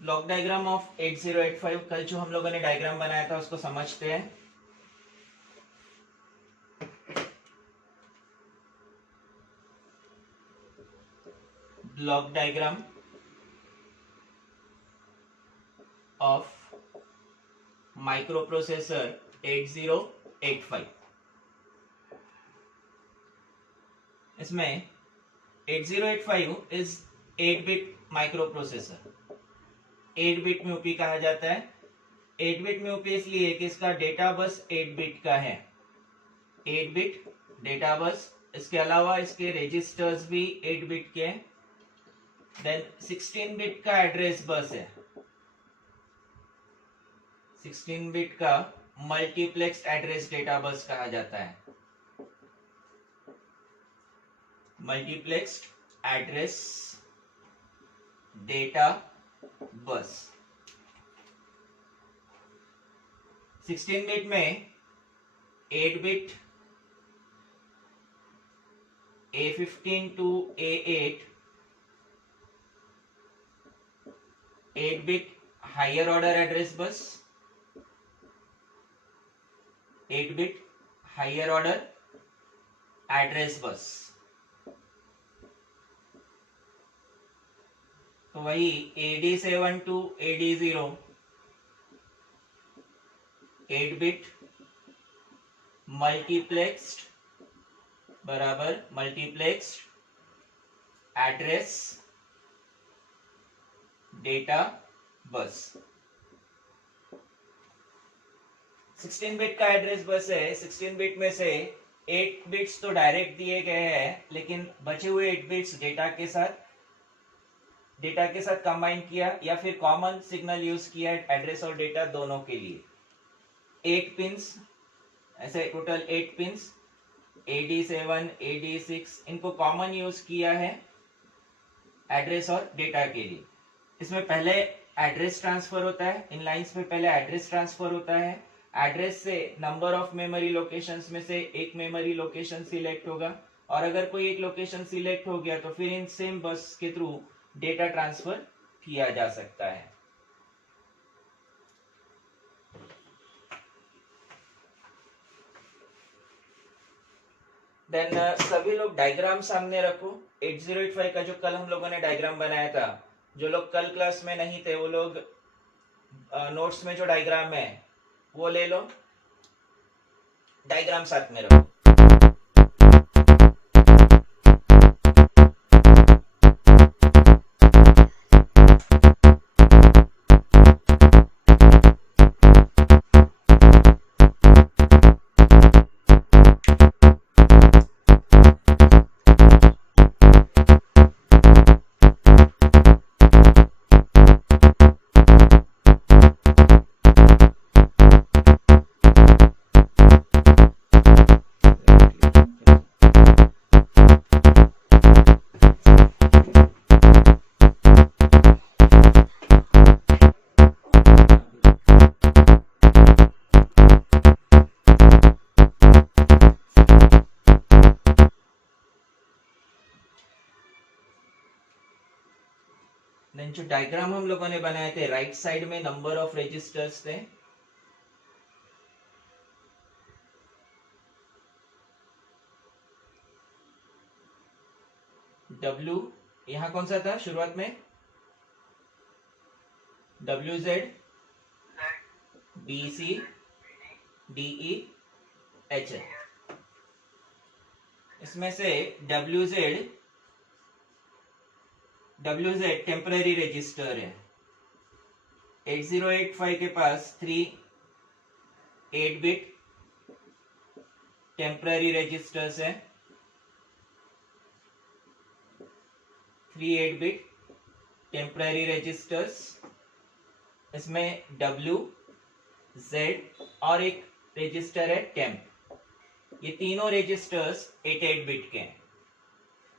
Block diagram of 8085। कल जो हम लोगों ने डायग्राम बनाया था उसको समझते हैं। Block diagram of microprocessor 8085। इसमें 8085 इज 8-बिट माइक्रोप्रोसेसर। 8-बिट में यूपी कहा जाता है। 8-बिट में यूपी इसलिए कि इसका डेटा बस 8-बिट का है। 8-बिट डेटा बस, इसके अलावा इसके रजिस्टर्स भी 8-बिट के हैं। देन 16-बिट का एड्रेस बस है। 16-बिट का मल्टीप्लेक्स्ड एड्रेस डेटा बस कहा जाता है। Multiplexed address data bus. 16-बिट में eight bit A15 to A8, eight bit higher order address bus, eight bit higher order address बस। तो वही AD7 to AD0, 8-बिट मल्टीप्लेक्स्ड बराबर मल्टीप्लेक्स्ड एड्रेस डेटा बस। 16-बिट का एड्रेस बस है। 16-बिट में से 8 बिट्स तो डायरेक्ट दिए गए हैं, लेकिन बचे हुए 8 बिट्स डेटा के साथ कंबाइन किया या फिर कॉमन सिग्नल यूज किया एड्रेस और डेटा दोनों के लिए। 8 पिंस, ऐसे टोटल 8 पिंस, AD7 AD6, इनको कॉमन यूज किया है एड्रेस और डेटा के लिए। इसमें पहले एड्रेस ट्रांसफर होता है। इन लाइंस में पहले एड्रेस ट्रांसफर होता है। एड्रेस से नंबर ऑफ मेमोरी लोकेशंस में से एक मेमोरी लोकेशन सिलेक्ट होगा, और अगर कोई एक लोकेशन सिलेक्ट हो गया तो फिर इन सेम बस के थ्रू डेटा ट्रांसफर किया जा सकता है। देन सभी लोग डायग्राम सामने रखो। 8085 का जो कल हम लोगों ने डायग्राम बनाया था, जो लोग कल क्लास में नहीं थे वो लोग नोट्स में जो डायग्राम है वो ले लो, डायग्राम साथ में रखो। जो डायग्राम हम लोगों ने बनाए थे, राइट साइड में नंबर ऑफ रजिस्टर्स थे। W यहां कौन सा था शुरुआत में? WZ, BC, DE, H है। इसमें से WZ टेम्पररी रजिस्टर है। 8085 के पास 3 8-बिट टेम्पररी रजिस्टर्स है। 3 8-बिट टेम्पररी रजिस्टर्स। इसमें W, Z और एक रजिस्टर है टेम्प। ये तीनों रजिस्टर्स 8-बिट के हैं।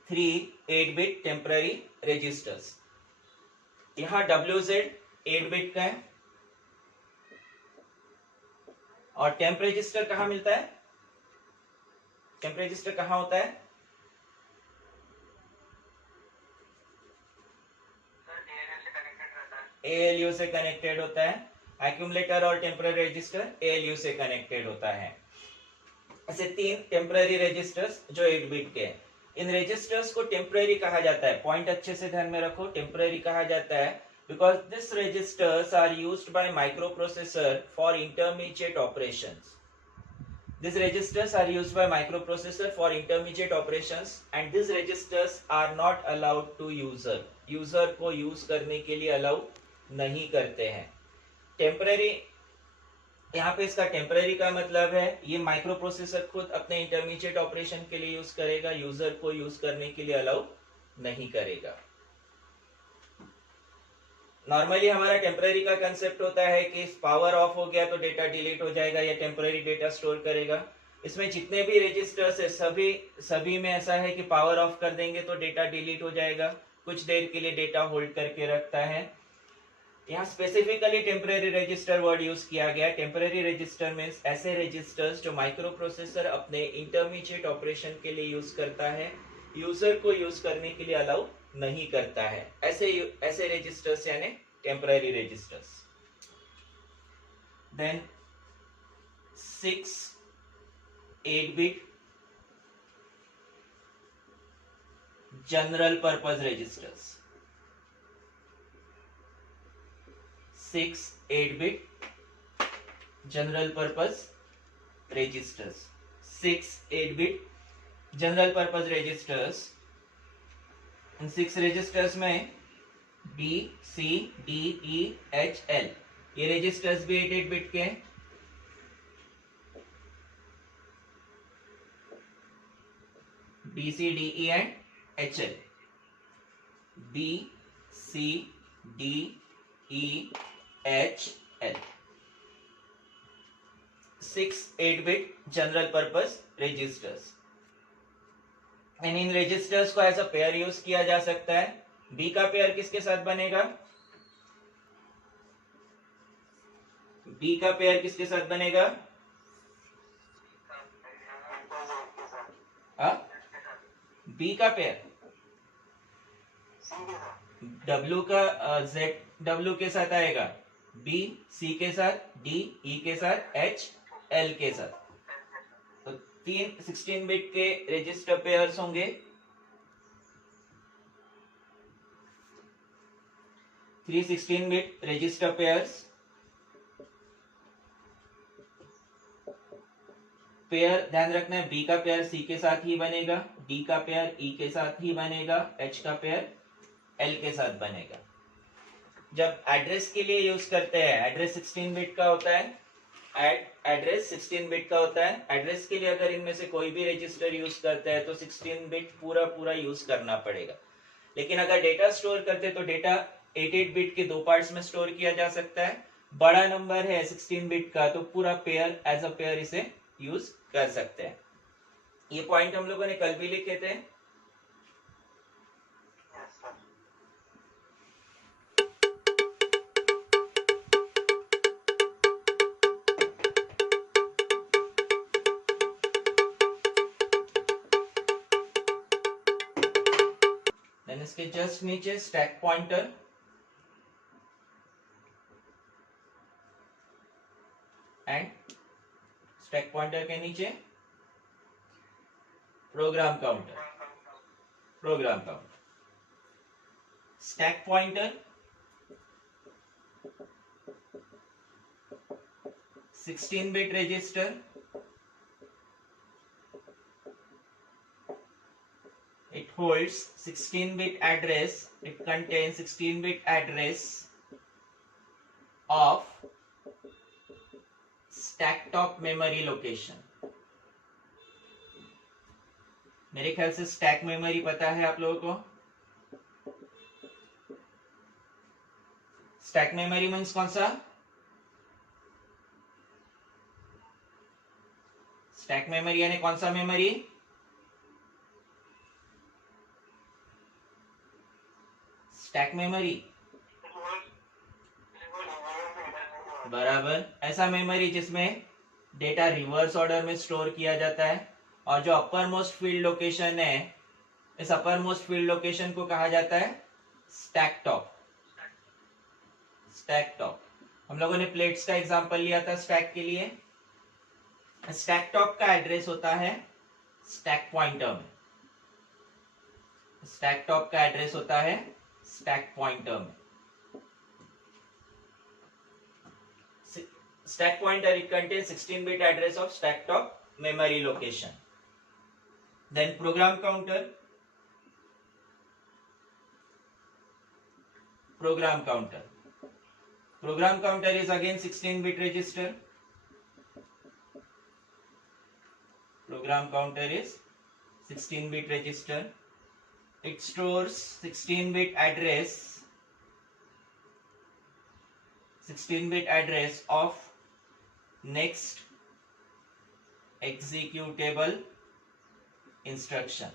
3 8-बिट टेम्पररी रजिस्टर्स। यहां WZ 8-बिट का है। और टेम्प रजिस्टर कहां मिलता है? टेम्प रजिस्टर कहां होता है? ALU से कनेक्टेड होता है, एक्यूमुलेटर और टेम्पररी रजिस्टर ALU से कनेक्टेड होता है। ऐसे 3 टेम्पररी रजिस्टर्स जो 8 बिट के हैं। इन रजिस्टर्स को टेम्पररी कहा जाता है, पॉइंट अच्छे से ध्यान में रखो, टेम्पररी कहा जाता है because these registers are used by microprocessor for intermediate operations. These registers are used by microprocessor for intermediate operations and these registers are not allowed to user. User को use करने के लिए allow नहीं करते हैं। टेम्पररी, यहाँ पे इसका टेम्पररी का मतलब है ये माइक्रो प्रोसेसर खुद अपने इंटरमीडिएट ऑपरेशन के लिए यूज करेगा, यूजर को यूज करने के लिए अलाउ नहीं करेगा। नॉर्मली हमारा टेम्पररी का कंसेप्ट होता है कि पावर ऑफ हो गया तो डेटा डिलीट हो जाएगा या टेम्पररी डेटा स्टोर करेगा। इसमें जितने भी रजिस्टर्स है सभी में ऐसा है कि पावर ऑफ कर देंगे तो डेटा डिलीट हो जाएगा, कुछ देर के लिए डेटा होल्ड करके रखता है। यहाँ specifically temporary register word use किया गया। टेम्पररी रजिस्टर मींस ऐसे रजिस्टर्स जो माइक्रो प्रोसेसर अपने इंटरमीडिएट ऑपरेशन के लिए यूज करता है, यूजर को यूज करने के लिए अलाउ नहीं करता है। ऐसे रजिस्टर्स यानी temporary registers. Then 6 8-bit general purpose registers. 6 8-bit general purpose registers. 6 8-bit general purpose registers. इन 6 रजिस्टर्स में B, C, D, E, H, L ये रजिस्टर्स भी 8-bit के हैं। B, C, D, E and H, L। B, C, D, E, H, L 6 8-bit general purpose registers. इन registers को ऐसा pair use किया जा सकता है। बी का पेयर किसके साथ बनेगा? बी का पेयर किसके साथ बनेगा? बी का पेयर डब्ल्यू का जेड डब्ल्यू के साथ आएगा, बी सी के साथ, डी ई के साथ, एच एल के साथ। तो 3 16-bit के रजिस्टर पेयर्स होंगे। 3 16-bit रजिस्टर पेयर्स। पेयर ध्यान रखना है, बी का पेयर सी के साथ ही बनेगा, डी का पेयर ई के साथ ही बनेगा, एच का पेयर एल के साथ बनेगा। जब एड्रेस के लिए यूज करते हैं, एड्रेस 16-bit का होता है, एड्रेस 16-bit का होता है। एड्रेस के लिए अगर इनमें से कोई भी रजिस्टर यूज करता है तो 16-bit पूरा यूज करना पड़ेगा। लेकिन अगर डेटा स्टोर करते तो डेटा 8-bit के 2 पार्ट्स में स्टोर किया जा सकता है। बड़ा नंबर है 16-bit का तो पूरा पेयर एज अ पेयर इसे यूज कर सकते हैं। ये पॉइंट हम लोगों ने कल भी लिखे थे। इसके जस्ट नीचे stack pointer, and stack pointer के नीचे program counter. Stack pointer 16-bit register, it holds 16-bit address, it contains 16-bit address of stack top memory location। मेरे ख्याल से स्टैक मेमोरी पता है आप लोगों को। स्टैक मेमोरी मीन्स कौन सा? स्टैक मेमोरी यानी कौन सा मेमोरी? स्टैक मेमोरी बराबर ऐसा मेमोरी जिसमें डेटा रिवर्स ऑर्डर में स्टोर किया जाता है, और जो अपर मोस्ट फील्ड लोकेशन है, इस अपर मोस्ट फील्ड लोकेशन को कहा जाता है स्टैक टॉप। स्टैक टॉप, हम लोगों ने प्लेट्स का एग्जांपल लिया था स्टैक के लिए। स्टैक टॉप का एड्रेस होता है स्टैक पॉइंटर में, स्टैक टॉप का एड्रेस होता है स्टैक पॉइंटर में। Stack pointer it contains 16-bit address of stack top memory location. Then program counter. Program counter. Program counter is again 16-bit register. Program counter is 16-bit register. It stores 16-bit address, 16-bit address of next executable instruction.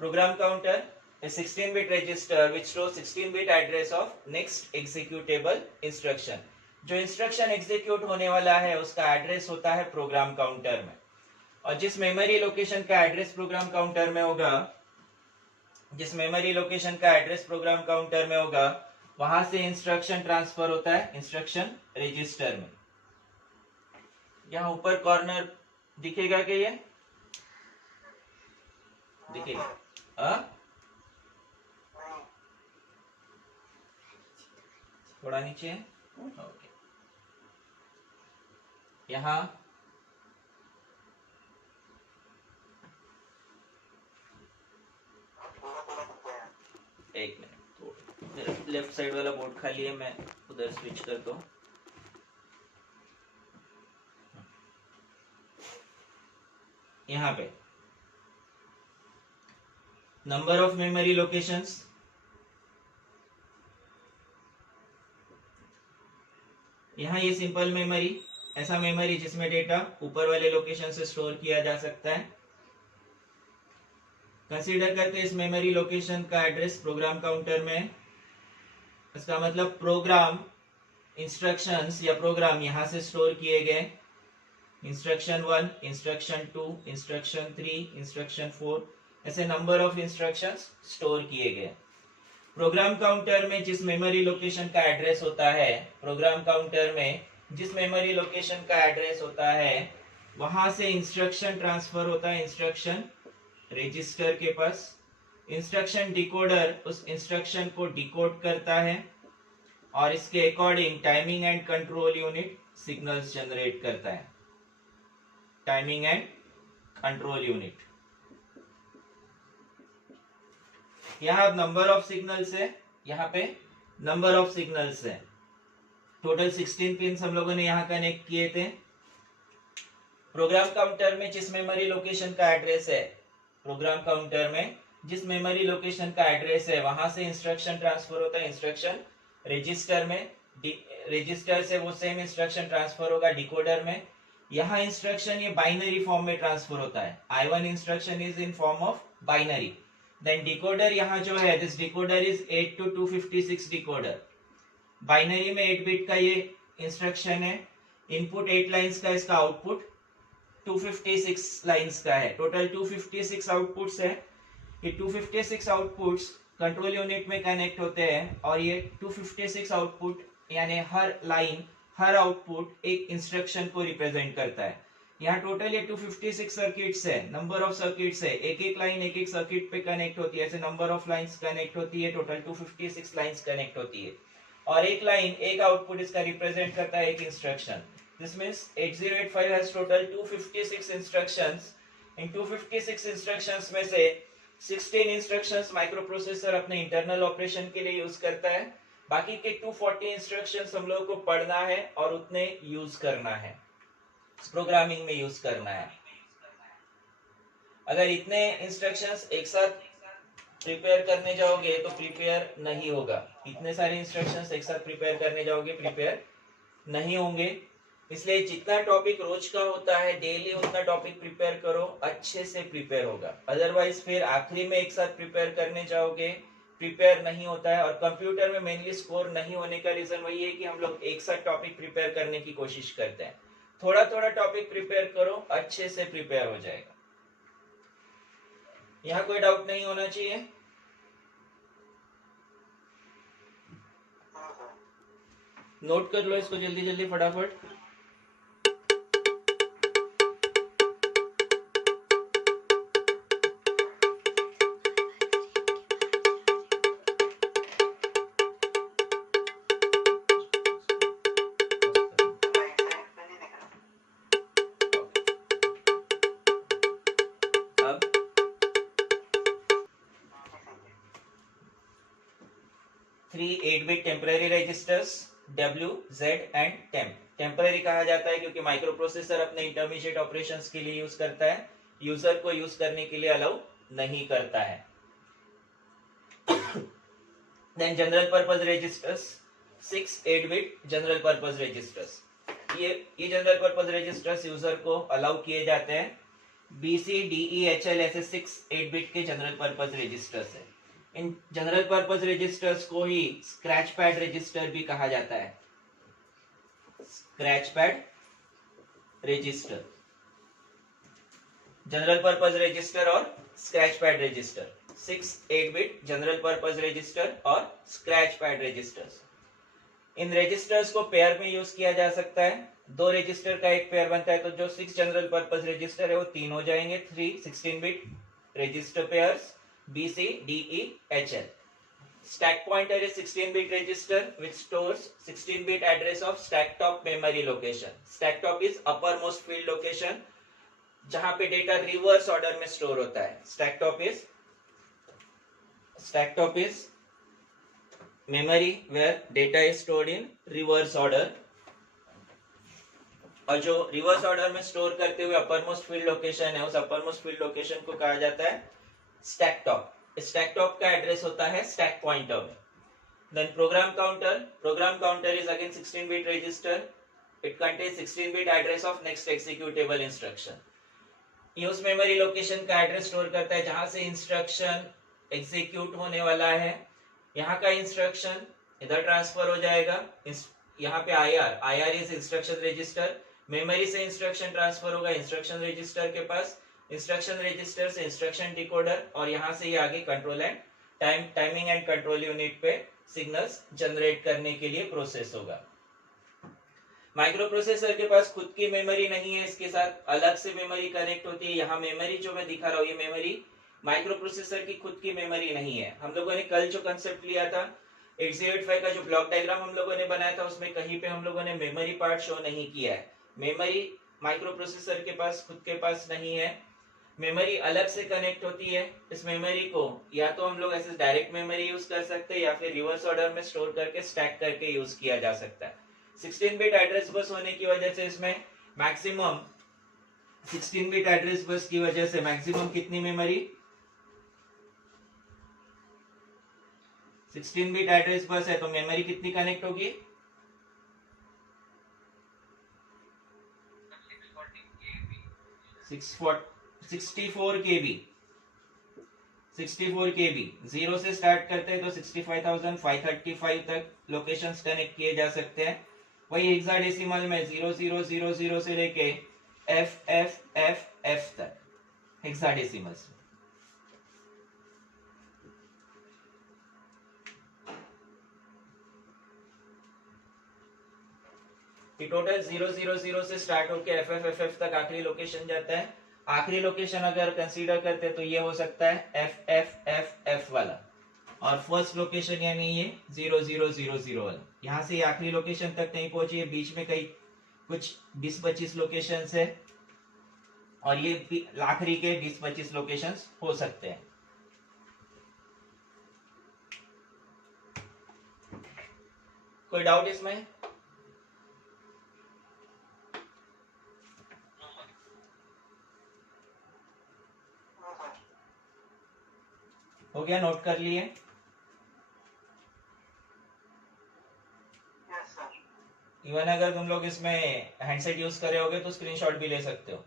Program counter is 16-bit register which stores 16-bit address of next executable instruction. जो instruction execute होने वाला है उसका address होता है program counter में, और जिस मेमोरी लोकेशन का एड्रेस प्रोग्राम काउंटर में होगा, जिस मेमोरी लोकेशन का एड्रेस प्रोग्राम काउंटर में होगा, वहां से इंस्ट्रक्शन ट्रांसफर होता है इंस्ट्रक्शन रजिस्टर में। यहां ऊपर कॉर्नर दिखेगा क्या? ये दिखेगा? थोड़ा नीचे है, ओके। यहां एक मिनट, लेफ्ट साइड वाला बोर्ड खाली है, मैं उधर स्विच करता हूं। यहाँ पे नंबर ऑफ मेमोरी लोकेशंस, यहाँ ये सिंपल मेमोरी, ऐसा मेमोरी जिसमें डेटा ऊपर वाले लोकेशन से स्टोर किया जा सकता है। कंसीडर करते हैं इस मेमोरी लोकेशन का एड्रेस प्रोग्राम काउंटर में, इसका मतलब प्रोग्राम इंस्ट्रक्शंस या प्रोग्राम यहां से स्टोर किए गए, इंस्ट्रक्शन 1, इंस्ट्रक्शन 2, इंस्ट्रक्शन 3, इंस्ट्रक्शन 4, ऐसे नंबर ऑफ इंस्ट्रक्शंस स्टोर किए गए। प्रोग्राम काउंटर में जिस मेमोरी लोकेशन का एड्रेस होता है, प्रोग्राम काउंटर में जिस मेमोरी लोकेशन का एड्रेस होता है, वहां से इंस्ट्रक्शन ट्रांसफर होता है इंस्ट्रक्शन रजिस्टर के पास। इंस्ट्रक्शन डिकोडर उस इंस्ट्रक्शन को डिकोड करता है और इसके according timing and control unit signals generate करता है। टाइमिंग एंड कंट्रोल यूनिट, यहाँ नंबर ऑफ सिग्नल्स है, यहाँ पे नंबर ऑफ सिग्नल्स है। टोटल 16 पिन हम लोगों ने यहाँ कनेक्ट किए थे। प्रोग्राम काउंटर में जिस मेमोरी लोकेशन का एड्रेस है, प्रोग्राम काउंटर में जिस मेमोरी लोकेशन का एड्रेस है, वहां से इंस्ट्रक्शन ट्रांसफर होता है इंस्ट्रक्शन रजिस्टर में। रजिस्टर से वो सेम इंस्ट्रक्शन ट्रांसफर होगा डिकोडर में। यहाँ इंस्ट्रक्शन ये बाइनरी फॉर्म में ट्रांसफर होता है। I1 instruction is in form of binary. Then decoder यहाँ जो है, this decoder is 8 to 256 decoder. Binary में 8 बिट का ये इंस्ट्रक्शन है। इनपुट 8 लाइंस का, इसका आउटपुट 256 लाइंस का है। टोटल 256 आउटपुट्स है। ये 256 आउटपुट्स कंट्रोल यूनिट में कनेक्ट होते हैं और ये 256 आउटपुट यानी हर लाइन, हर आउटपुट एक इंस्ट्रक्शन को रिप्रेजेंट करता है। यहाँ टोटल ये 256 सर्किट्स है, नंबर ऑफ सर्किट्स है। एक एक लाइन एक एक सर्किट पे कनेक्ट होती है, ऐसे नंबर ऑफ लाइंस कनेक्ट होती है। टोटल 256 लाइंस कनेक्ट होती है और एक लाइन, एक आउटपुट इसका रिप्रेजेंट करता है एक instruction. This means 8085 has total 256 instructions. In 256 instructions में से 16 इंस्ट्रक्शंस माइक्रो प्रोसेसर अपने इंटरनल ऑपरेशन के लिए यूज करता है। बाकी के 240 इंस्ट्रक्शंस हम लोगों को पढ़ना है और उतने यूज करना है, प्रोग्रामिंग में यूज करना है। अगर इतने इंस्ट्रक्शंस एक साथ प्रिपेयर करने जाओगे तो प्रिपेयर नहीं होगा। इतने सारे इंस्ट्रक्शंस एक साथ प्रिपेयर करने जाओगे, प्रिपेयर नहीं होंगे। इसलिए जितना टॉपिक रोज का होता है डेली, उतना टॉपिक प्रिपेयर करो, अच्छे से प्रिपेयर होगा। अदरवाइज फिर आखिरी में एक साथ प्रिपेयर करने जाओगे, प्रिपेयर नहीं होता है। और कंप्यूटर में मेनली स्कोर नहीं होने का रीजन वही है कि हम लोग एक साथ टॉपिक प्रिपेयर करने की कोशिश करते हैं। थोड़ा थोड़ा टॉपिक प्रिपेयर करो, अच्छे से प्रिपेयर हो जाएगा। यहाँ कोई डाउट नहीं होना चाहिए। नोट कर लो इसको जल्दी जल्दी फटाफट। अब 3 8-bit temporary registers W, Z and temp. Temporary कहा जाता है क्योंकि माइक्रो प्रोसेसर अपने इंटरमीडिएट ऑपरेशंस के लिए यूज करता है, यूजर को यूज करने के लिए अलाउ नहीं करता है। Then general purpose registers 6 8-bit general purpose registers. ये जनरल पर्पस रजिस्टर्स यूजर को अलाउ किए जाते हैं। BC DE HL ऐसे 6 8-bit के जनरल पर्पस रजिस्टर्स है। इन जनरल पर्पस रजिस्टर्स को ही स्क्रैच पैड रजिस्टर भी कहा जाता है। Scratch pad register, general purpose register और scratch pad register, 6 8-bit general purpose register और स्क्रैच पैड रजिस्टर्स। इन रजिस्टर्स को पेयर में यूज किया जा सकता है। 2 रजिस्टर का एक पेयर बनता है, तो जो 6 जनरल पर्पस रजिस्टर है वो 3 हो जाएंगे। 3 16-bit register pairs BC DE HL। Stack pointer is 16-bit register which stores 16-bit address of stack top memory location. Stack top is uppermost field location जहां पे डेटा रिवर्स ऑर्डर में store होता है। Stack top is memory where data is stored in reverse order। और जो reverse order में store करते हुए अपरमोस्ट फील्ड लोकेशन है, उस अपरमोस्ट फील्ड लोकेशन को कहा जाता है स्टैक टॉप। स्टैक टॉप का एड्रेस होता है स्टैक पॉइंटर में। Then program counter is again 16-bit register. It contains 16-bit address of next executable instruction. ये उस मेमोरी लोकेशन का एड्रेस स्टोर करता है जहां से इंस्ट्रक्शन एग्जीक्यूट होने वाला है। यहाँ का इंस्ट्रक्शन इधर ट्रांसफर हो जाएगा। यहाँ पे IR is instruction register. Memory से इंस्ट्रक्शन ट्रांसफर होगा इंस्ट्रक्शन रजिस्टर के पास, इंस्ट्रक्शन रजिस्टर से इंस्ट्रक्शन डिकोडर, और यहां से ये आगे control and timing and control unit पे सिग्नल्स जनरेट करने के लिए प्रोसेस होगा। माइक्रो प्रोसेसर के पास खुद की मेमोरी नहीं है, इसके साथ अलग से मेमोरी कनेक्ट होती है। यहाँ मेमोरी जो मैं दिखा रहा हूँ, ये मेमोरी माइक्रो प्रोसेसर की खुद की मेमोरी नहीं है। हम लोगों ने कल जो कंसेप्ट लिया था 8085 का, जो ब्लॉक डायग्राम हम लोगों ने बनाया था, उसमें कहीं पे हम लोगों ने मेमोरी पार्ट शो नहीं किया है। मेमोरी माइक्रो प्रोसेसर के पास खुद के पास नहीं है, मेमोरी अलग से कनेक्ट होती है। इस मेमोरी को या तो हम लोग ऐसे डायरेक्ट मेमोरी यूज कर सकते हैं या फिर रिवर्स ऑर्डर में स्टोर करके स्टैक करके यूज किया जा सकता है। 16-bit एड्रेस बस होने की वजह से इसमें मैक्सिमम 16-bit एड्रेस बस की वजह से मैक्सिमम कितनी मेमोरी, 16-bit एड्रेस बस है तो मेमोरी कितनी कनेक्ट होगी, 64 KB। 64 KB 0 से स्टार्ट करते हैं तो 65,535 तक लोकेशंस कनेक्ट किए जा सकते हैं। वही हेक्साडेसिमल में 0000 से लेके FFFF तक हेक्साडेसिमल्स। टोटल 000 से स्टार्ट होकर FFFF तक आखिरी लोकेशन जाता है। आखिरी लोकेशन अगर कंसीडर करते तो ये हो सकता है FFFF वाला, और फर्स्ट लोकेशन यानी ये 0000 वाला। यहाँ से आखिरी लोकेशन तक नहीं पहुंची है, बीच में कई कुछ 20-25 लोकेशंस है, और ये आखिरी के 20-25 लोकेशंस हो सकते हैं। कोई डाउट इसमें? हो गया, नोट कर लिए? इवन अगर तुम लोग इसमें हैंडसेट यूज कर रहे होगे तो स्क्रीनशॉट भी ले सकते हो।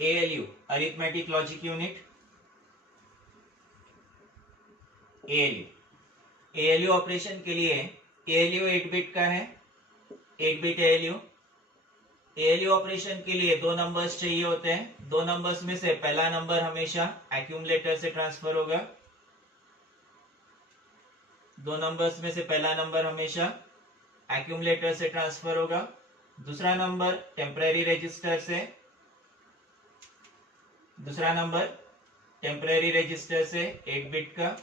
ALU arithmetic logic unit, ALU operation के लिए ALU 8 बिट का है, 8 बिट ALU ऑपरेशन के लिए दो नंबर्स चाहिए होते हैं। दो नंबर्स में से पहला नंबर हमेशा एक्यूमुलेटर से ट्रांसफर होगा, दो नंबर्स में से पहला नंबर हमेशा एक्यूमुलेटर से ट्रांसफर होगा, दूसरा नंबर टेम्परेरी रजिस्टर से, दूसरा नंबर टेम्परेरी रजिस्टर से 8 बिट का,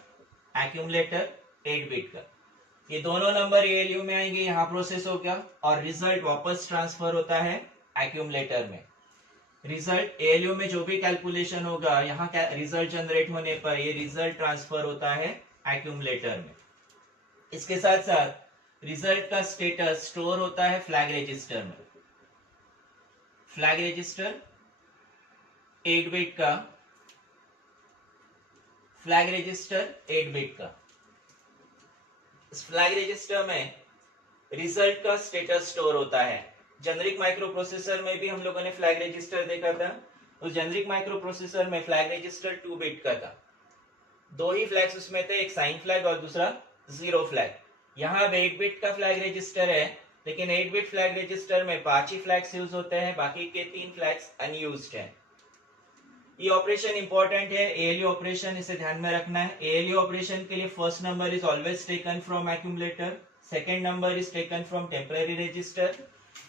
एक्यूमुलेटर 8 बिट का। ये दोनों नंबर ALU में आएंगे, यहाँ प्रोसेस होगा और रिजल्ट वापस ट्रांसफर होता है एक्यूमुलेटर में। रिजल्ट ALU में जो भी कैलकुलेशन होगा, यहाँ रिजल्ट जनरेट होने पर ये रिजल्ट ट्रांसफर होता है एक्यूमुलेटर में। इसके साथ साथ रिजल्ट का स्टेटस स्टोर होता है फ्लैग रजिस्टर में। फ्लैग रजिस्टर 8 बिट का, फ्लैग रजिस्टर 8 बिट का। इस फ्लैग रजिस्टर में रिजल्ट का स्टेटस स्टोर होता है। जेनरिक माइक्रो प्रोसेसर में भी हम लोगों ने फ्लैग रजिस्टर देखा था। उस जेनरिक माइक्रो प्रोसेसर में फ्लैग रजिस्टर 2 बिट का था। दो ही फ्लैग्स उसमें थे, एक साइन फ्लैग और दूसरा जीरो फ्लैग। यहाँ 8 बिट का फ्लैग रजिस्टर है, लेकिन 8 बिट फ्लैग रजिस्टर में 5 ही फ्लैग्स यूज होते हैं, बाकी के 3 फ्लैग्स अनयूज्ड हैं। ये ऑपरेशन इंपॉर्टेंट है, ALU ऑपरेशन, इसे ध्यान में रखना है। ALU ऑपरेशन के लिए first number is always taken from accumulator, second number is taken from temporary register,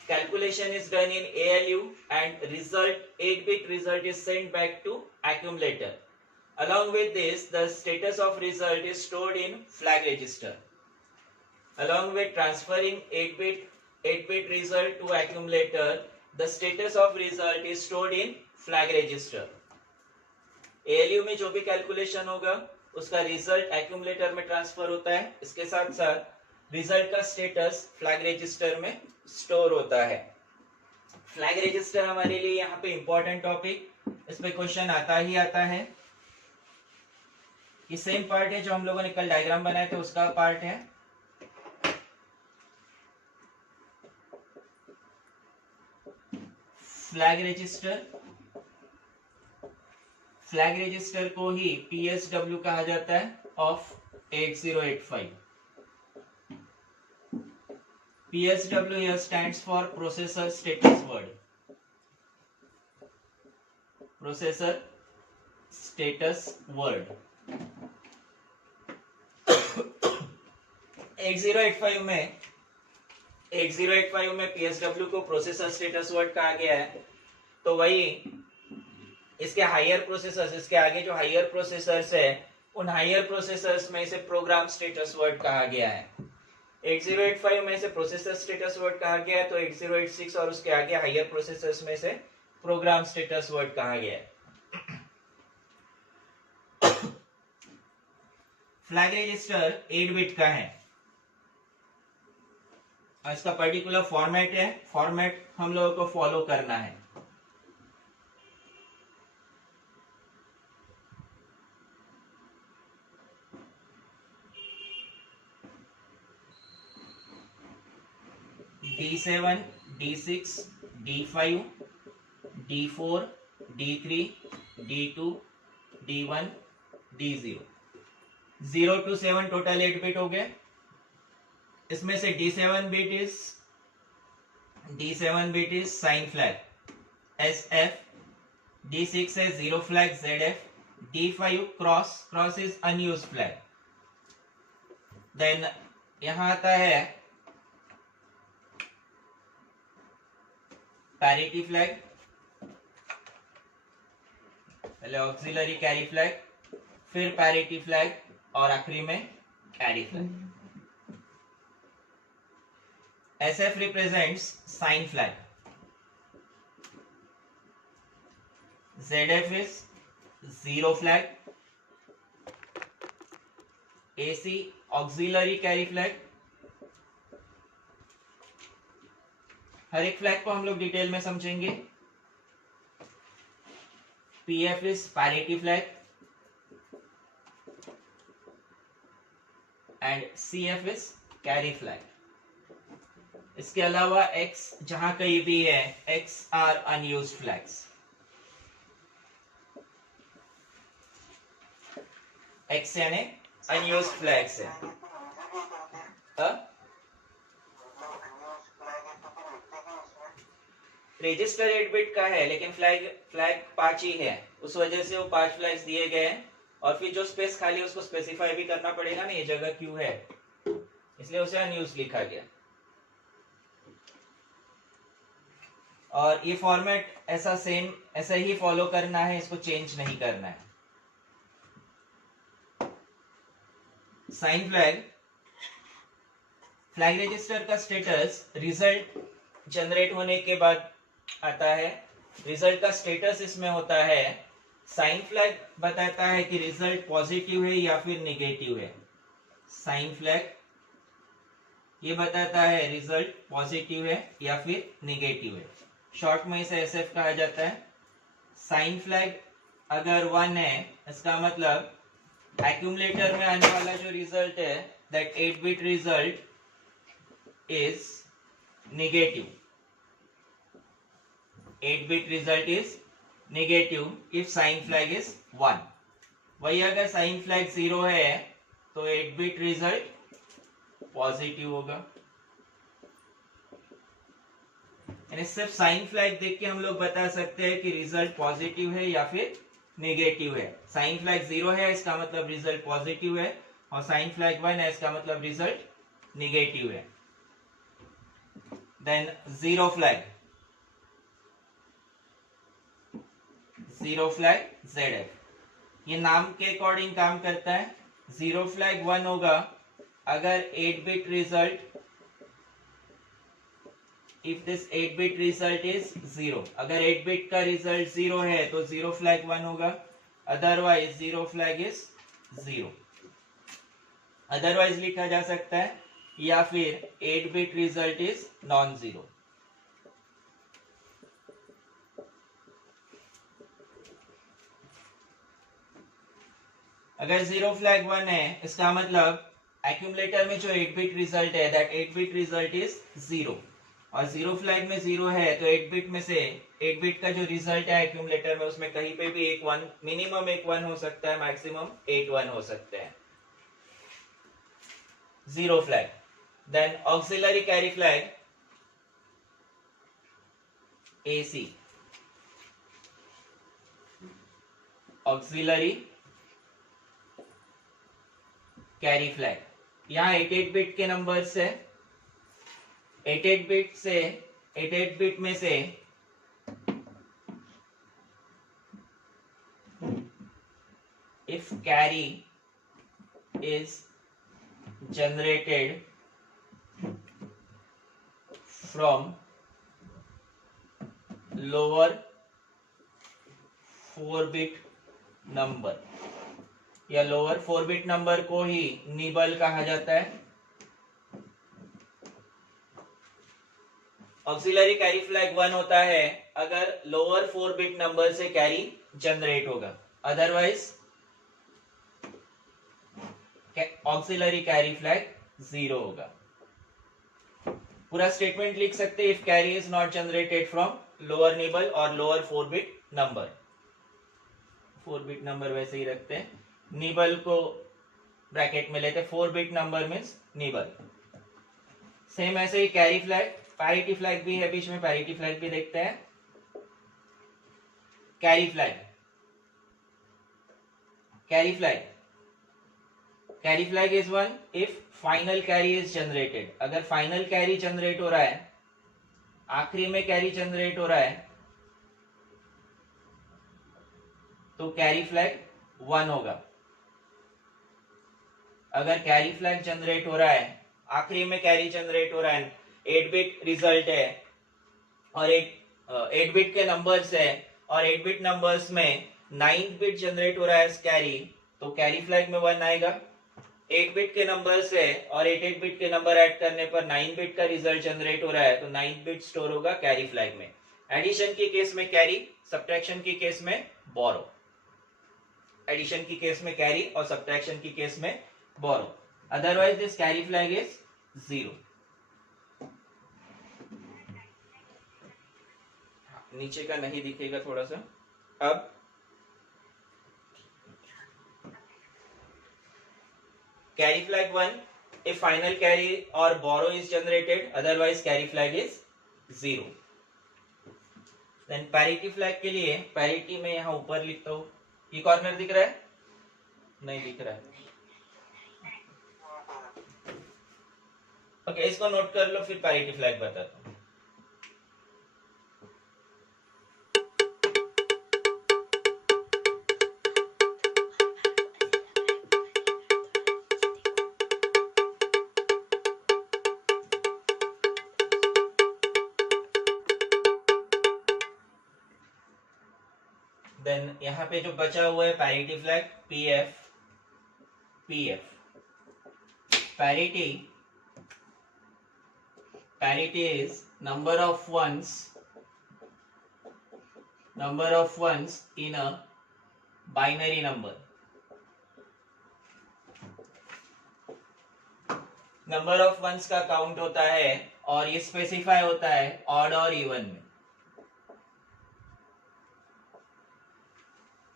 calculation is done in ALU and result 8 bit result is sent back to accumulator. Along with this, the status of result is stored in flag register. Along with transferring 8 bit result to accumulator, the status of result is stored in flag register. ALU में जो भी calculation होगा उसका result accumulator में transfer होता है। इसके साथ साथ रिजल्ट का स्टेटस फ्लैग रजिस्टर में स्टोर होता है। फ्लैग रजिस्टर हमारे लिए यहाँ पे इंपॉर्टेंट टॉपिक, इस पे क्वेश्चन आता ही आता है। ये सेम पार्ट है जो हम लोगों ने कल डायग्राम बनाए थे, उसका पार्ट है। फ्लैग रजिस्टर को ही PSW कहा जाता है of 8085। PSW here stands for processor status word. Processor status word. 8085 में PSW को प्रोसेसर स्टेटस वर्ड कहा गया है। तो वही इसके हायर प्रोसेसर्स, इसके आगे जो हायर प्रोसेसर्स है, उन हायर प्रोसेसर्स में इसे प्रोग्राम स्टेटस वर्ड कहा गया है। 8085 में से प्रोसेसर स्टेटस वर्ड कहा गया है, तो 8086 और उसके आगे हायर प्रोसेसर्स में से प्रोग्राम स्टेटस वर्ड कहा गया है। फ्लैग रजिस्टर 8 बिट का है और इसका पर्टिकुलर फॉर्मेट है, फॉर्मेट हम लोगों को फॉलो करना है। D7, D6, D5, D4, D3, D2, D1, D0, 0 to 7 total 8 bit हो गए। इसमें से D7 bit is sign flag SF, D6 है zero flag ZF, D5 cross is unused flag. Then यहां आता है पैरिटी फ्लैग, पहले ऑक्सिलरी कैरी फ्लैग, फिर पैरिटी फ्लैग और आखिरी में carry flag. SF represents sign flag, ZF is zero flag, AC auxiliary carry flag। हर एक फ्लैग को हम लोग डिटेल में समझेंगे। PF is parity flag and CF is carry flag। इसके अलावा X जहां कहीं भी है, X are unused flags. X यानी अनयूज फ्लैग्स है। रजिस्टर 8 बिट का है लेकिन फ्लैग फ्लैग 5 ही है, उस वजह से वो 5 फ्लैग्स दिए गए हैं। और फिर जो स्पेस खाली है उसको स्पेसिफाई भी करना पड़ेगा ना, ये जगह क्यों है, इसलिए उसे अनयूज लिखा गया। और ये फॉर्मेट ऐसा सेम ऐसा ही फॉलो करना है, इसको चेंज नहीं करना है। साइन फ्लैग, फ्लैग रजिस्टर का स्टेटस रिजल्ट जनरेट होने के बाद आता है। रिजल्ट का स्टेटस इसमें होता है, साइन फ्लैग बताता है कि रिजल्ट पॉजिटिव है या फिर नेगेटिव है। साइन फ्लैग ये बताता है रिजल्ट पॉजिटिव है या फिर नेगेटिव है। शॉर्ट में इसे एसएफ कहा जाता है। साइन फ्लैग अगर 1 है, इसका मतलब एक्यूमुलेटर में आने वाला जो रिजल्ट है that 8 bit result is negative. 8 bit result is negative if sign flag is 1। वही अगर साइन फ्लैग 0 है तो 8 bit result पॉजिटिव होगा। यानी सिर्फ साइन फ्लैग देख के हम लोग बता सकते हैं कि रिजल्ट पॉजिटिव है या फिर नेगेटिव है। साइन फ्लैग 0 है इसका मतलब रिजल्ट पॉजिटिव है, और साइन फ्लैग 1 है इसका मतलब रिजल्ट नेगेटिव है। Than zero flag, zero flag ZF, ये नाम के अकॉर्डिंग काम करता है। जीरो फ्लैग 1 होगा अगर 8 bit result, if this 8 bit result is 0। अगर 8 बिट का रिजल्ट 0 है तो जीरो फ्लैग 1 होगा, otherwise zero flag is 0। Otherwise लिखा जा सकता है या फिर 8 bit result is non zero. अगर जीरो फ्लैग 1 है इसका मतलब एक्यूमुलेटर में जो 8 बिट रिजल्ट है दैट 8 बिट रिजल्ट इज 0, और जीरो फ्लैग में 0 है तो 8 बिट में से 8 बिट का जो रिजल्ट है एक्यूमुलेटर में उसमें कहीं पे भी एक 1, मिनिमम एक 1 हो सकता है, मैक्सिमम 8 1 हो सकते हैं। Zero flag. Then auxiliary carry flag AC, auxiliary carry flag, यहाँ 8 बिट के नंबर से 8 बिट से 8 बिट में से if carry is generated from lower 4 bit number, या लोअर 4 बिट नंबर को ही निबल कहा जाता है। ऑक्सिलरी कैरी फ्लैग 1 होता है अगर लोअर 4 बिट नंबर से कैरी जनरेट होगा, अदरवाइज ऑक्सिलरी कैरी फ्लैग 0 होगा। पूरा स्टेटमेंट लिख सकते हैं, if carry is not generated from lower nibble और lower 4 bit number. 4 bit number वैसे ही रखते हैं, निबल को ब्रैकेट में लेते हैं, 4 bit number means nibble. Same ऐसे ही कैरी फ्लैग, पैरिटी फ्लैग भी है बीच में, पैरिटी फ्लैग भी देखते हैं। Carry flag, carry flag, carry flag is 1 if final carry is generated. अगर फाइनल कैरी जनरेट हो रहा है, आखिरी में कैरी जनरेट हो रहा है, तो कैरी फ्लैग 1 होगा। अगर कैरी फ्लैग जनरेट हो रहा है, आखिरी में कैरी जनरेट हो रहा है, 8 बिट रिजल्ट है और 8 बिट के नंबर्स है, और 8 बिट नंबर्स में 9 बिट जनरेट हो रहा है कैरी, तो कैरी फ्लैग में 1 आएगा। 8 बिट के नंबर से और 8 बिट के नंबर ऐड करने पर 9 बिट का रिजल्ट जनरेट हो रहा है, तो 9 बिट स्टोर होगा कैरी फ्लैग में। एडिशन के केस में कैरी, सब्ट्रैक्शन के केस में बोरो। एडिशन की केस में कैरी और सब्ट्रैक्शन की केस में borrow, otherwise this carry flag is 0। नीचे का नहीं दिखेगा थोड़ा सा। अब carry flag 1, if final carry or borrow is generated, otherwise carry flag is 0. Then parity flag के लिए parity में यहाँ ऊपर लिखता हूँ, ये कॉर्नर दिख रहा है? नहीं दिख रहा है. ओके, इसको नोट कर लो, फिर पैरिटी फ्लैग बताता हूँ. देन यहाँ पे जो बचा हुआ है parity flag PF. Parity is number of ones in a binary number. Number of ones का काउंट होता है और ये स्पेसिफाई होता है ऑड और इवन में.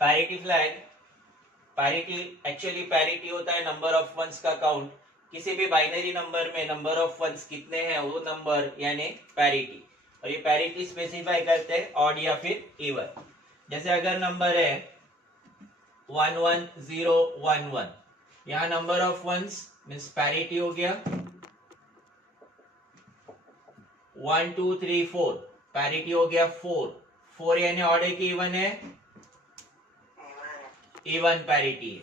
पैरिटी फ्लैग, पैरिटी होता है नंबर ऑफ वंस का काउंट. किसी भी बाइनरी नंबर में नंबर ऑफ वंस कितने हैं वो नंबर यानी पैरिटी. और ये पैरिटी स्पेसिफाई करते हैं ऑड या फिर इवन. जैसे अगर नंबर है 11011, यहाँ number of ones means parity हो गया 1 2 3 4, पैरिटी हो गया 4 यानी ऑड है कि इवन है? इवन पैरिटी है.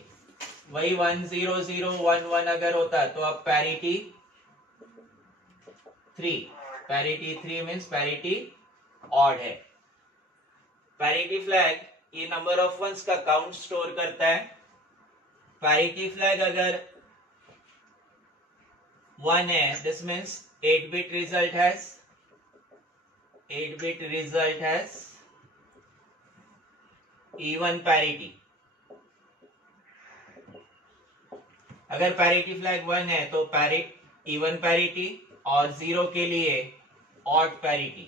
वही 10011 अगर होता तो अब पैरिटी 3 मीन्स पैरिटी ऑड है. पैरिटी फ्लैग ये नंबर ऑफ वंस का काउंट स्टोर करता है. पैरिटी फ्लैग अगर 1 है, this means 8-bit result has even parity. अगर पैरिटी फ्लैग 1 है तो इवन पैरिटी और 0 के लिए odd parity.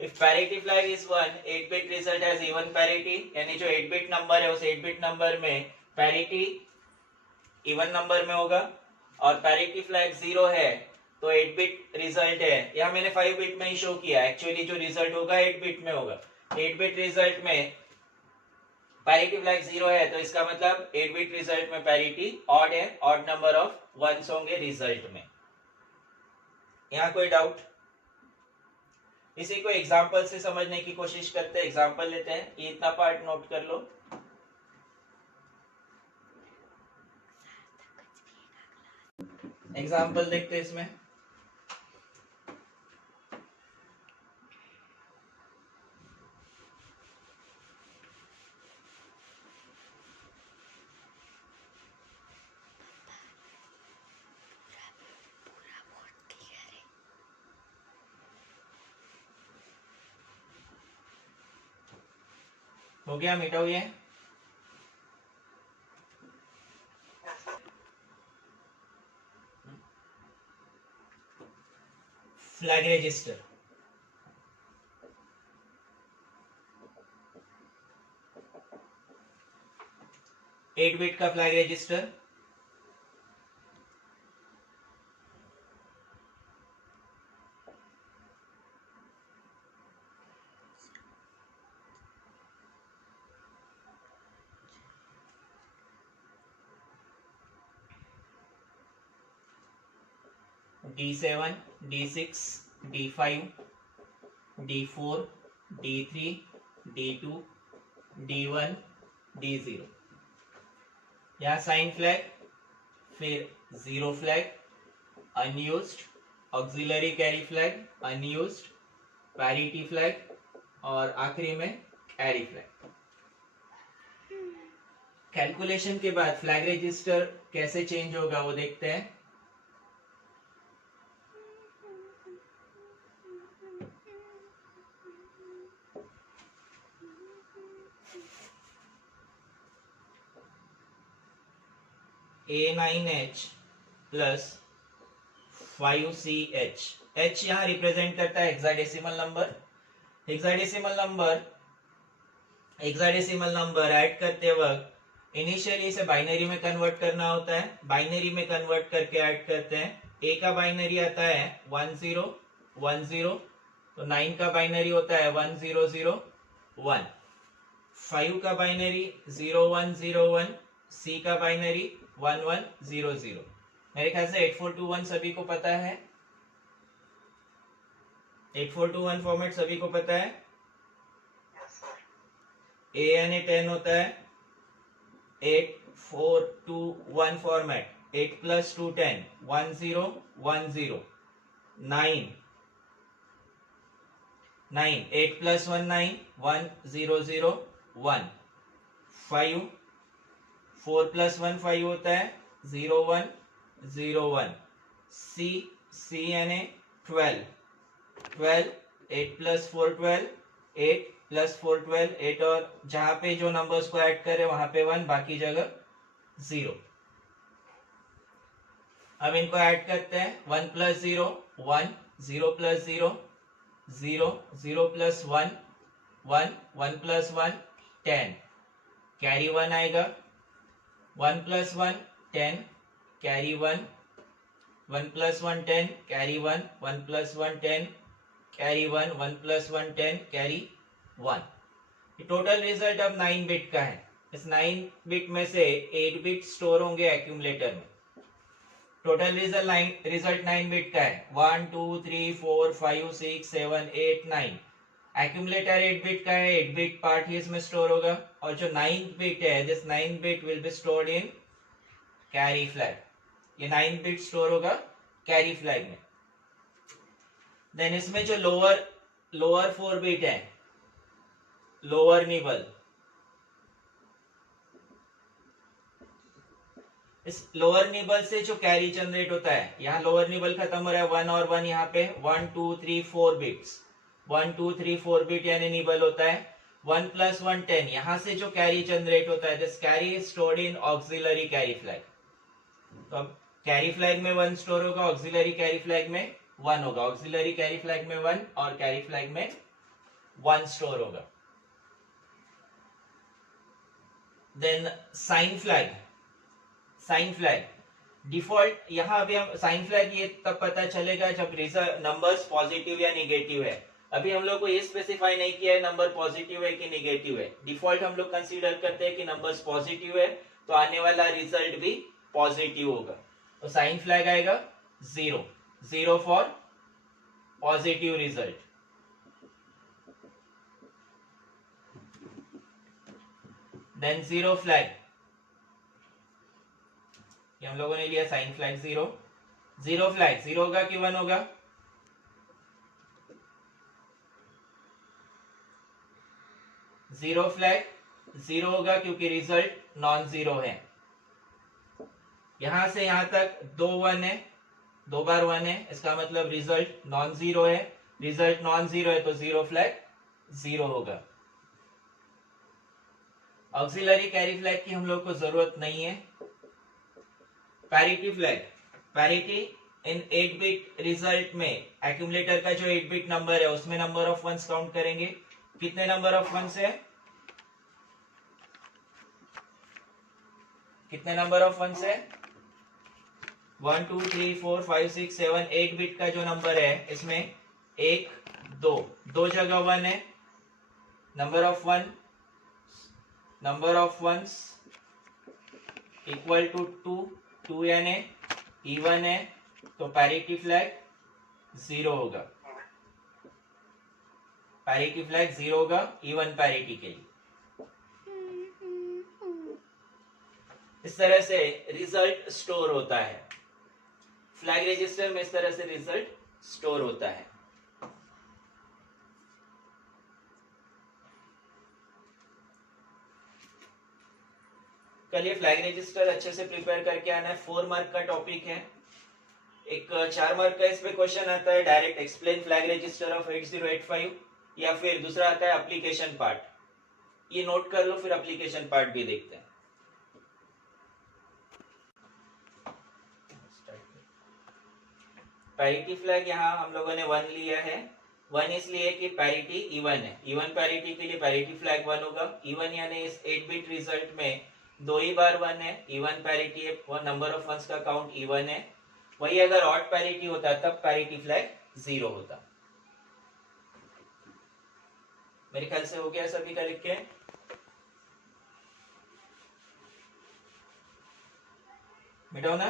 If parity flag is 1, 8-bit result has even parity, यानी जो 8-bit नंबर है उस 8-bit नंबर में पैरिटी इवन नंबर में होगा. और पैरिटी फ्लैग 0 है तो 8-bit रिजल्ट है. यहाँ मैंने 5-bit में ही शो किया, एक्चुअली जो रिजल्ट होगा 8-bit में होगा. 8-bit रिजल्ट में पैरिटी फ्लैग 0 है तो इसका मतलब 8-bit रिजल्ट में पैरिटी ऑड है, ऑड नंबर ऑफ वंस होंगे रिजल्ट में. यहाँ कोई डाउट? इसी को एग्जांपल से समझने की कोशिश करते हैं. एग्जांपल लेते हैं, ये इतना पार्ट नोट कर लो. एग्जांपल देखते हैं इसमें. हो गया, मिटाओगे? Flag register. एट बिट का flag register. D7, D6, D5, D4, D3, D2, D1, D0. यहाँ साइन फ्लैग, फिर zero flag, unused, auxiliary carry flag, unused, parity flag और आखिरी में कैरी फ्लैग. कैलकुलेशन के बाद फ्लैग रजिस्टर कैसे चेंज होगा वो देखते हैं. A9H plus 5CH. H यहाँ रिप्रेजेंट करता है hexadecimal number. Hexadecimal number add करते वक्त इनिशियली इसे बाइनरी में कन्वर्ट करना होता है, बाइनरी में कन्वर्ट करके ऐड करते हैं। ए का बाइनरी आता है 1010, तो 9 का बाइनरी होता है 1001, 5 का बाइनरी 0101, सी का बाइनरी 1100। मेरे ख्याल से 8421 सभी को पता है, 8421 फॉर्मेट सभी को पता है। ANA10 होता है 8421 फॉर्मेट, 8 + 2 10, 1010, 9 8 + 1 9, 1001, 5 4 + 1 5 होता है 0101, CNA 12, 8 + 4 12, 8 + 4 12, 8, और जहां पे जो नंबर्स को ऐड करे वहां पे 1, बाकी जगह 0। अब इनको ऐड करते हैं। 1 + 0 1, 0 + 0 0, 0 + 1 1, 1 + 1 10, कैरी 1 आएगा। 1 + 1 10, carry 1, 1 + 1 10, carry 1, 1 + 1 10, carry 1, 1 + 1 10, carry 1। Total result अब 9 बिट का है। इस 9 बिट में से 8 बिट स्टोर होंगे एक्यूमुलेटर में। टोटल रिजल्ट 9 बिट का है। 1 2 3 4 5 6 7 8 9। एक्यूमुलेटर 8 बिट का है, 8 बिट पार्ट ही इसमें स्टोर होगा, और जो 9th बिट है, this 9th bit will be stored in carry flag. ये 9th बिट स्टोर होगा कैरी फ्लैग में। देन इसमें जो लोअर 4 बिट है, लोअर निबल, इस लोअर निबल से जो कैरी जनरेट होता है, यहाँ लोअर निबल खत्म हो रहा है 1 और 1, यहाँ पे 1 2 3 4 बिट्स, 1 2 3 4 बिट यानी निबल होता है। 1 + 1 10, यहाँ से जो कैरी जनरेट होता है, this carry is stored in auxiliary carry flag. तो अब कैरी फ्लैग में 1 स्टोर होगा, ऑक्सिलरी कैरी फ्लैग में 1 होगा, ऑक्सिलरी कैरी फ्लैग में 1 और कैरी फ्लैग में 1 स्टोर होगा। देन साइन फ्लैग डिफॉल्ट, यहां अभी हम साइन फ्लैग ये तब पता चलेगा जब नंबर्स पॉजिटिव या निगेटिव है। अभी हम लोग को ये स्पेसिफाई नहीं किया है नंबर पॉजिटिव है कि निगेटिव है। डिफॉल्ट हम लोग कंसीडर करते हैं कि नंबर्स पॉजिटिव है, तो आने वाला रिजल्ट भी पॉजिटिव होगा। तो साइन फ्लैग आएगा 0 for positive result. Then 0 flag, ये हम लोगों ने लिया साइन फ्लैग 0 फ्लैग 0 होगा कि 1 होगा? 0 फ्लैग 0 होगा क्योंकि रिजल्ट नॉन जीरो है। यहां से यहां तक 2 1 है, 2 बार 1 है, इसका मतलब रिजल्ट नॉन जीरो है। रिजल्ट नॉन जीरो है तो 0 फ्लैग 0 होगा। ऑक्सिलरी कैरी फ्लैग की हम लोग को जरूरत नहीं है। Parity flag, parity in 8 bit result में एक्यूमुलेटर का जो 8 बिट नंबर है उसमें नंबर ऑफ वंस काउंट करेंगे। कितने नंबर ऑफ वंस है? कितने नंबर ऑफ वंस है? 1 2 3 4 5 6 7 8 बिट का जो नंबर है इसमें 1 2 जगह 1 है। Number of ones equal to 2 यानी इवन है, तो पैरिटी फ्लैग 0 होगा। पैरिटी फ्लैग 0 होगा इवन पैरिटी के लिए। इस तरह से रिजल्ट स्टोर होता है फ्लैग रजिस्टर में, इस तरह से रिजल्ट स्टोर होता है। कल ये फ्लैग रजिस्टर अच्छे से प्रिपेयर करके आना है। 4 मार्क का टॉपिक है। एक 4 मार्क का इस पे क्वेश्चन आता है, direct explain flag register of 8085, या फिर दूसरा आता है एप्लीकेशन पार्ट। ये नोट कर लो, फिर एप्लीकेशन पार्ट भी देखते हैं। पैरिटी फ्लैग यहाँ हम लोगों ने 1 लिया है। 1 इसलिए कि पैरिटी इवन है, इवन पैरिटी के लिए पैरिटी फ्लैग 1 होगा। इवन यानी इस 8 बिट रिजल्ट में 2 ही बार 1 है, इवन पैरिटी है, नंबर ऑफ वंस का काउंट इवन है। वही अगर ऑड पैरिटी होता तब पैरिटी फ्लैग 0 होता। मेरे ख्याल से हो गया सभी का लिख के। मिटाओ ना,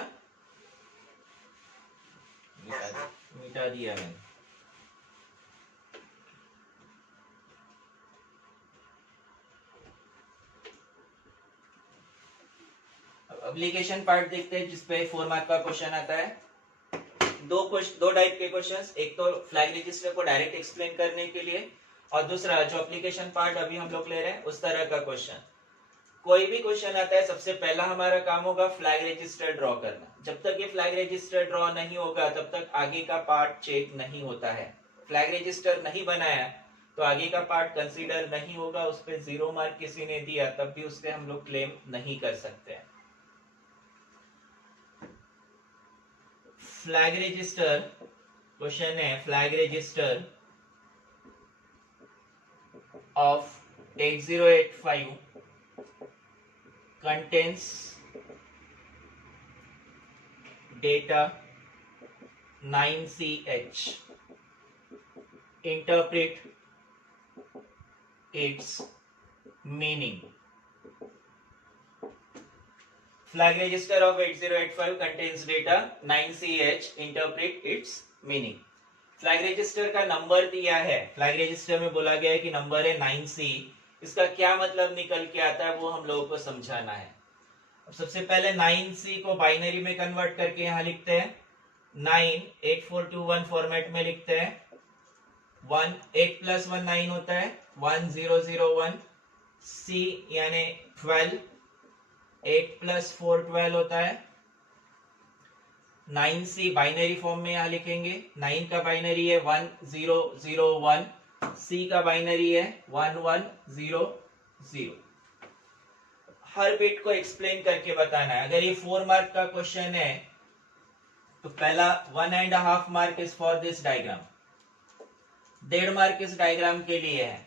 मिटा दिया मैंने। एप्लीकेशन पार्ट देखते हैं जिसपे 4 मार्क का क्वेश्चन आता है। दो टाइप के क्वेश्चंस, एक तो फ्लैग रजिस्टर को डायरेक्ट एक्सप्लेन करने के लिए, और दूसरा जो एप्लीकेशन पार्ट अभी हम लोग ले रहे हैं उस तरह का क्वेश्चन। कोई भी क्वेश्चन आता है सबसे पहला हमारा काम होगा फ्लैग रजिस्टर ड्रॉ करना। जब तक ये फ्लैग रजिस्टर ड्रॉ नहीं होगा तब तक आगे का पार्ट चेक नहीं होता है। फ्लैग रजिस्टर नहीं बनाया तो आगे का पार्ट कंसीडर नहीं होगा, उस पर 0 मार्क किसी ने दिया तब भी उससे हम लोग क्लेम नहीं कर सकते हैं। फ्लैग रजिस्टर क्वेश्चन है, flag register of 8085 contains data 9ch. Interpret its meaning. Flag register of 8085 contains data 9ch. Interpret its meaning. Flag register का नंबर दिया है, फ्लैग रजिस्टर में बोला गया है कि नंबर है 9c। इसका क्या मतलब निकल के आता है वो हम लोगों को समझाना है। अब सबसे पहले 9c को बाइनरी में कन्वर्ट करके यहां लिखते हैं। 9 8421 फॉर्मेट में लिखते हैं। 1 8 + 1 9 होता है, 1001। c यानी 12, 8 + 4 12 होता है। 9c बाइनरी फॉर्म में यहां लिखेंगे। 9 का बाइनरी है 1001, c का बाइनरी है 1100। हर बिट को एक्सप्लेन करके बताना है। अगर ये 4 मार्क का क्वेश्चन है तो पहला 1.5 mark is for this diagram, 1.5 mark इस डायग्राम के लिए है।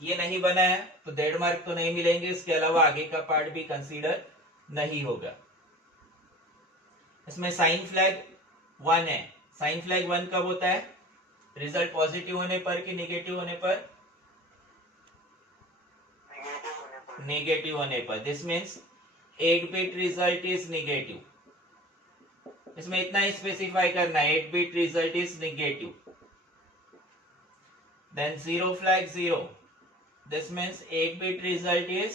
ये नहीं बना है तो 1.5 मार्क तो नहीं मिलेंगे, इसके अलावा आगे का पार्ट भी कंसीडर नहीं होगा। इसमें साइन फ्लैग 1 है। साइन फ्लैग 1 कब होता है? रिजल्ट पॉजिटिव होने पर कि नेगेटिव होने पर? नेगेटिव होने पर। This means 8 bit result is negative. इसमें इतना ही स्पेसिफाई करना है, 8 bit result is negative. Then 0 flag 0, this means 8 bit result is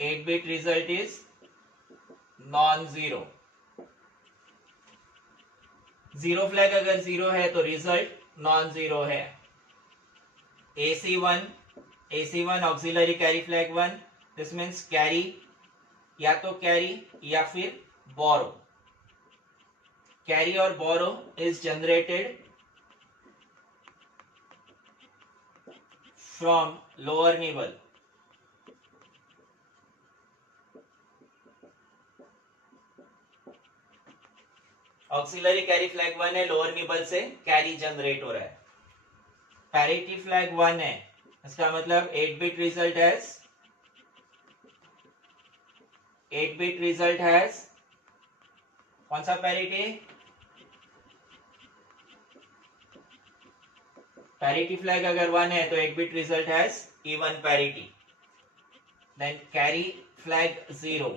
8 bit result is non zero. 0 flag अगर 0 है तो रिजल्ट नॉन जीरो है। AC1 auxiliary carry flag 1, this means carry, या तो कैरी या फिर बोरो। कैरी और borrow is generated from lower nibble. Auxiliary carry flag 1 है, लोअर निबल से कैरी जनरेट हो रहा है। पैरिटी फ्लैग 1 है, इसका मतलब 8 बिट रिजल्ट हैज कौन सा पैरिटी? पैरिटी फ्लैग अगर 1 है तो 8 bit result has even parity. Then carry flag 0,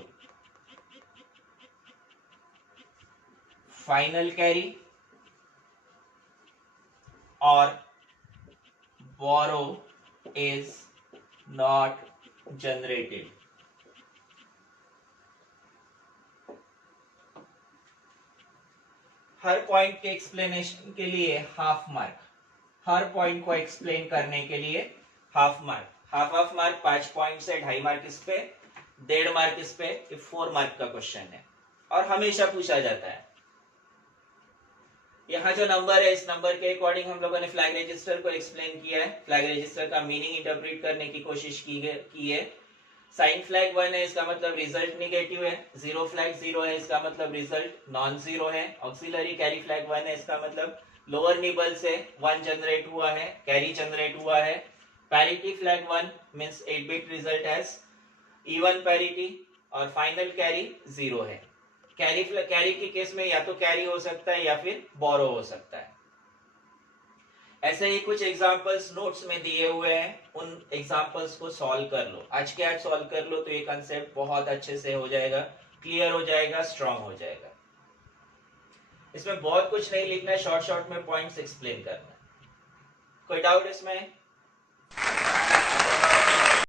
final carry, और बोरो इज नॉट जनरेटेड। हर पॉइंट के एक्सप्लेनेशन के लिए हाफ मार्क, हर पॉइंट को एक्सप्लेन करने के लिए half mark. Half mark 5 point से 2.5 मार्क इस पे, 1.5 मार्क इस पे। 4 मार्क का क्वेश्चन है और हमेशा पूछा जाता है। यहाँ जो नंबर है, इस नंबर के अकॉर्डिंग हम लोगों ने फ्लैग रजिस्टर को एक्सप्लेन किया है, फ्लैग रजिस्टर का मीनिंग इंटरप्रेट करने की कोशिश की है। साइन फ्लैग 1 है इसका मतलब रिजल्ट निगेटिव है, जीरो फ्लैग 0 है इसका मतलब रिजल्ट नॉन जीरो है, ऑक्सिलरी कैरी फ्लैग 1 है इसका मतलब लोअर निबल से 1 जनरेट हुआ है, कैरी जनरेट हुआ है। Parity flag 1 means 8 bit result has even parity और फाइनल कैरी 0 है। कैरी के केस में या तो कैरी हो सकता है या फिर बोरो हो सकता है। ऐसे ही कुछ एग्जांपल्स नोट्स में दिए हुए हैं, उन एग्जांपल्स को सॉल्व कर लो, आज के आज सॉल्व कर लो तो ये कंसेप्ट बहुत अच्छे से हो जाएगा, क्लियर हो जाएगा, स्ट्रांग हो जाएगा। इसमें बहुत कुछ नहीं लिखना है, शॉर्ट शॉर्ट में पॉइंट्स एक्सप्लेन करना है। कोई डाउट इसमें?